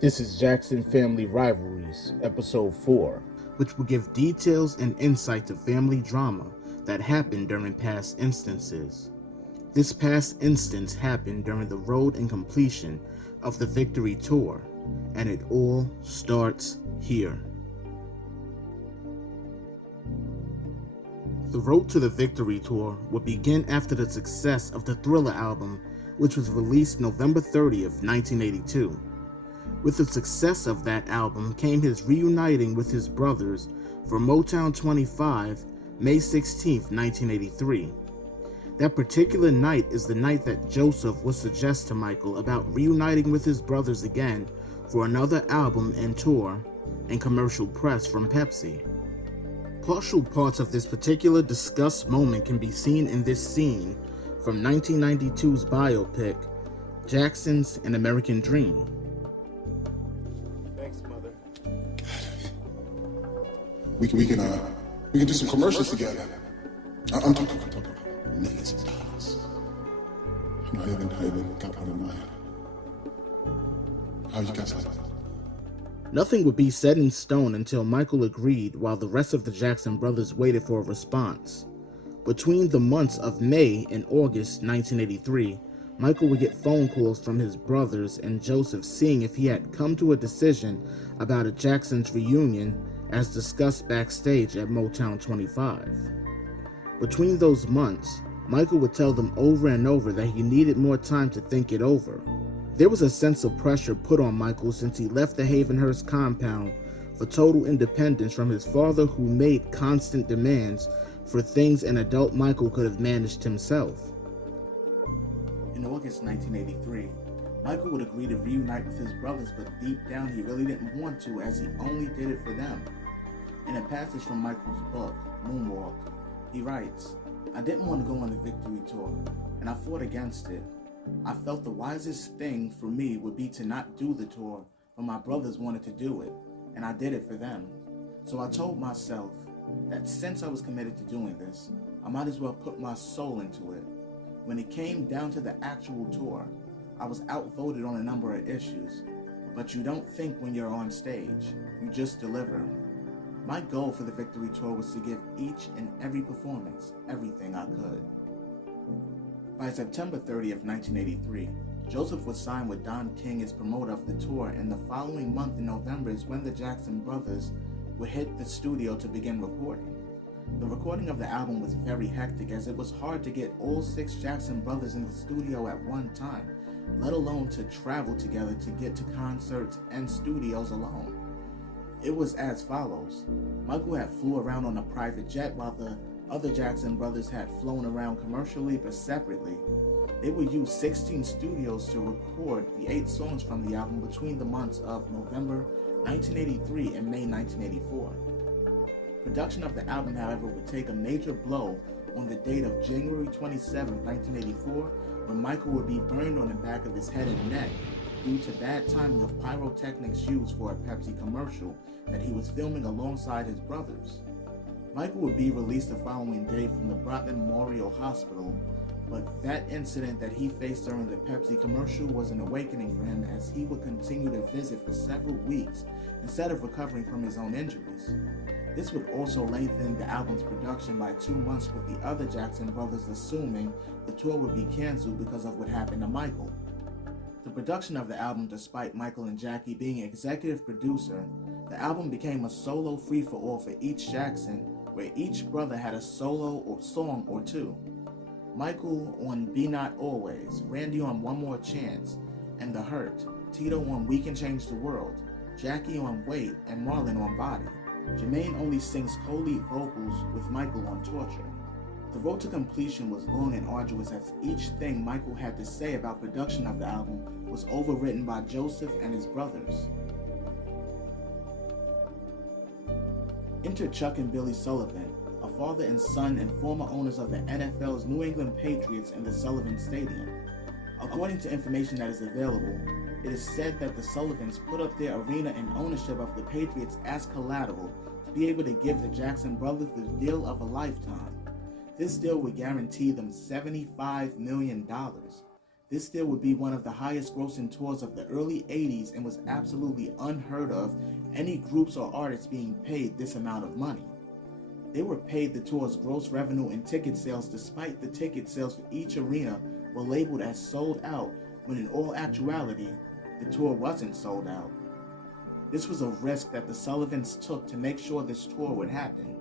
This is Jackson Family Rivalries, Episode 4, which will give details and insight to family drama that happened during past instances. This past instance happened during the road and completion of the Victory Tour, and it all starts here. The road to the Victory Tour would begin after the success of the Thriller album, which was released November 30th, 1982. With the success of that album came his reuniting with his brothers for Motown 25, May 16, 1983. That particular night is the night that Joseph would suggest to Michael about reuniting with his brothers again for another album and tour and commercial press from Pepsi. Partial parts of this particular discussed moment can be seen in this scene from 1992's biopic, Jackson's An American Dream. We can do some commercials together. I'm talking millions of dollars. I haven't got one in mind. How you guys like that? Nothing would be set in stone until Michael agreed, while the rest of the Jackson brothers waited for a response. Between the months of May and August 1983, Michael would get phone calls from his brothers and Joseph seeing if he had come to a decision about a Jackson's reunion as discussed backstage at Motown 25. Between those months, Michael would tell them over and over that he needed more time to think it over. There was a sense of pressure put on Michael since he left the Havenhurst compound for total independence from his father, who made constant demands for things an adult Michael could have managed himself. In August 1983, Michael would agree to reunite with his brothers, but deep down he really didn't want to, as he only did it for them. In a passage from Michael's book, Moonwalk, he writes, "I didn't want to go on the Victory Tour, and I fought against it. I felt the wisest thing for me would be to not do the tour, but my brothers wanted to do it, and I did it for them. So I told myself that since I was committed to doing this, I might as well put my soul into it. When it came down to the actual tour, I was outvoted on a number of issues, but you don't think when you're on stage, you just deliver. My goal for the Victory Tour was to give each and every performance everything I could." By September 30th, 1983, Joseph was signed with Don King as promoter of the tour, and the following month in November is when the Jackson brothers would hit the studio to begin recording. The recording of the album was very hectic, as it was hard to get all 6 Jackson brothers in the studio at one time, let alone to travel together to get to concerts and studios alone. It was as follows. Michael had flew around on a private jet, while the other Jackson brothers had flown around commercially but separately. They would use 16 studios to record the 8 songs from the album between the months of November 1983 and May 1984. Production of the album, however, would take a major blow on the date of January 27, 1984, when Michael would be burned on the back of his head and neck due to bad timing of pyrotechnics used for a Pepsi commercial that he was filming alongside his brothers. Michael would be released the following day from the Brooklyn Memorial Hospital, but that incident that he faced during the Pepsi commercial was an awakening for him, as he would continue to visit for several weeks instead of recovering from his own injuries. This would also lengthen the album's production by 2 months, with the other Jackson brothers assuming the tour would be canceled because of what happened to Michael. The production of the album, despite Michael and Jackie being executive producer, the album became a solo free-for-all for each Jackson, where each brother had a solo or song or two. Michael on Be Not Always, Randy on One More Chance and The Hurt, Tito on We Can Change the World, Jackie on Wait, and Marlon on Body. Jermaine only sings co-lead vocals with Michael on Torture. The road to completion was long and arduous, as each thing Michael had to say about production of the album was overwritten by Joseph and his brothers. Enter Chuck and Billy Sullivan, a father and son and former owners of the NFL's New England Patriots in the Sullivan Stadium. According to information that is available, it is said that the Sullivans put up their arena and ownership of the Patriots as collateral to be able to give the Jackson brothers the deal of a lifetime. This deal would guarantee them $75 million. This deal would be one of the highest grossing tours of the early 80s and was absolutely unheard of any groups or artists being paid this amount of money. They were paid the tour's gross revenue and ticket sales, despite the ticket sales for each arena were labeled as sold out, when in all actuality, the tour wasn't sold out. This was a risk that the Sullivans took to make sure this tour would happen.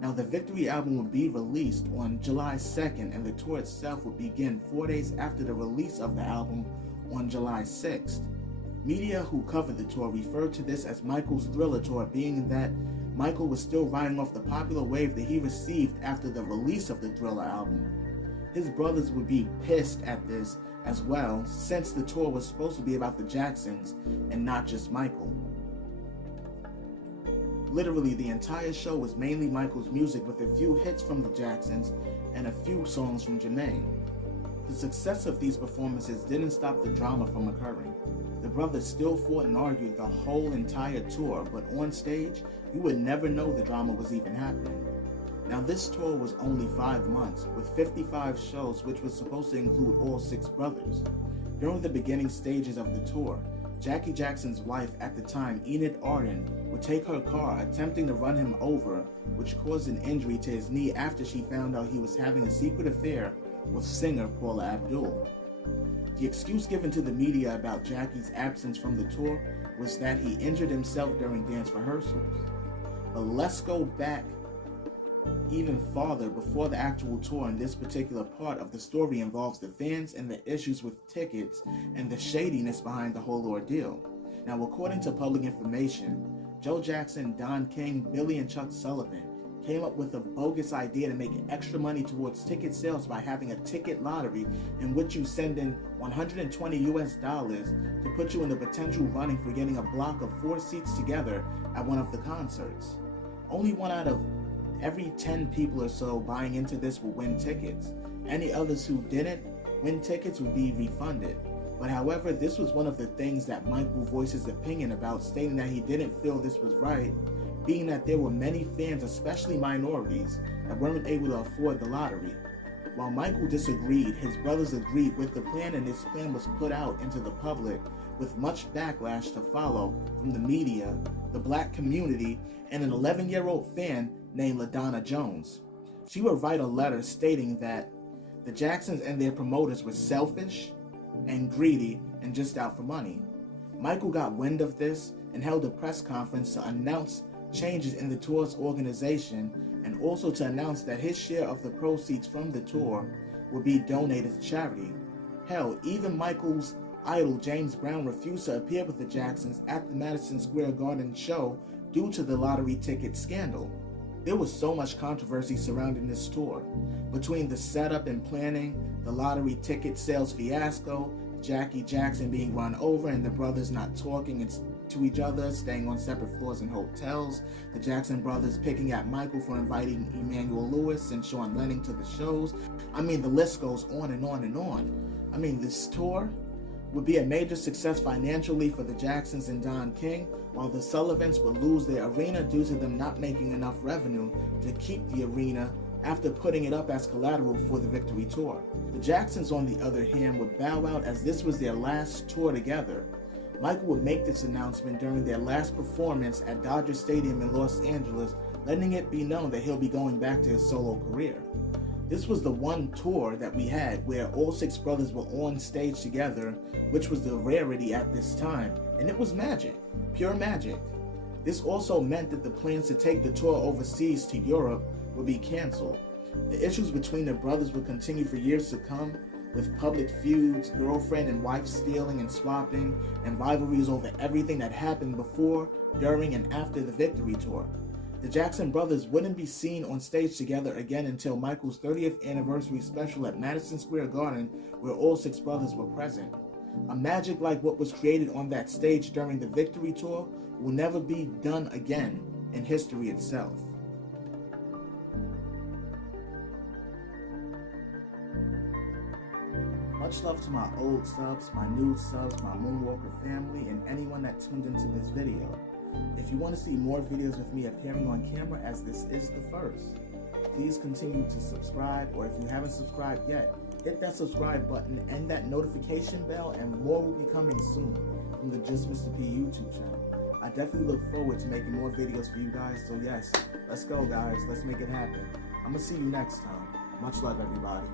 Now, the Victory album would be released on July 2nd, and the tour itself would begin 4 days after the release of the album on July 6th. Media who covered the tour referred to this as Michael's Thriller Tour, being that Michael was still riding off the popular wave that he received after the release of the Thriller album. His brothers would be pissed at this as well, since the tour was supposed to be about the Jacksons and not just Michael. Literally, the entire show was mainly Michael's music, with a few hits from the Jacksons and a few songs from Jermaine. The success of these performances didn't stop the drama from occurring. The brothers still fought and argued the whole entire tour, but on stage, you would never know the drama was even happening. Now, this tour was only 5 months, with 55 shows, which was supposed to include all 6 brothers. During the beginning stages of the tour, Jackie Jackson's wife at the time, Enid Arden, would take her car, attempting to run him over, which caused an injury to his knee after she found out he was having a secret affair with singer Paula Abdul. The excuse given to the media about Jackie's absence from the tour was that he injured himself during dance rehearsals. But let's go back even farther before the actual tour, and this particular part of the story involves the fans and the issues with tickets and the shadiness behind the whole ordeal. Now, according to public information, Joe Jackson, Don King, Billy, and Chuck Sullivan came up with a bogus idea to make extra money towards ticket sales by having a ticket lottery in which you send in $120 to put you in the potential running for getting a block of 4 seats together at one of the concerts. Only 1 out of every 10 people or so buying into this would win tickets. Any others who didn't win tickets would be refunded. But however, this was one of the things that Michael voiced his opinion about, stating that he didn't feel this was right, being that there were many fans, especially minorities, that weren't able to afford the lottery. While Michael disagreed, his brothers agreed with the plan, and his plan was put out into the public with much backlash to follow from the media, the black community, and an 11-year-old fan named LaDonna Jones. She would write a letter stating that the Jacksons and their promoters were selfish and greedy and just out for money. Michael got wind of this and held a press conference to announce changes in the tour's organization, and also to announce that his share of the proceeds from the tour would be donated to charity. Hell, even Michael's idol James Brown refused to appear with the Jacksons at the Madison Square Garden show due to the lottery ticket scandal. There was so much controversy surrounding this tour, between the setup and planning, the lottery ticket sales fiasco, Jackie Jackson being run over and the brothers not talking to each other, staying on separate floors in hotels, the Jackson brothers picking at Michael for inviting Emmanuel Lewis and Sean Lennon to the shows. I mean, the list goes on and on and on. I mean, this tour would be a major success financially for the Jacksons and Don King, while the Sullivans would lose their arena due to them not making enough revenue to keep the arena after putting it up as collateral for the Victory Tour. The Jacksons, on the other hand, would bow out as this was their last tour together. Michael would make this announcement during their last performance at Dodger Stadium in Los Angeles, letting it be known that he'll be going back to his solo career. This was the one tour that we had where all 6 brothers were on stage together, which was the rarity at this time, and it was magic, pure magic. This also meant that the plans to take the tour overseas to Europe would be canceled. The issues between the brothers would continue for years to come, with public feuds, girlfriend and wife stealing and swapping, and rivalries over everything that happened before, during, and after the Victory Tour. The Jackson brothers wouldn't be seen on stage together again until Michael's 30th anniversary special at Madison Square Garden, where all 6 brothers were present. A magic like what was created on that stage during the Victory Tour will never be done again. in history itself. Much love to my old subs, my new subs, my Moonwalker family, and anyone that tuned into this video. If you want to see more videos with me appearing on camera, as this is the first, please continue to subscribe, or if you haven't subscribed yet, hit that subscribe button and that notification bell, and more will be coming soon from the Just Mr. P YouTube channel. I definitely look forward to making more videos for you guys, so yes, let's go guys, let's make it happen. I'm gonna see you next time. Much love, everybody.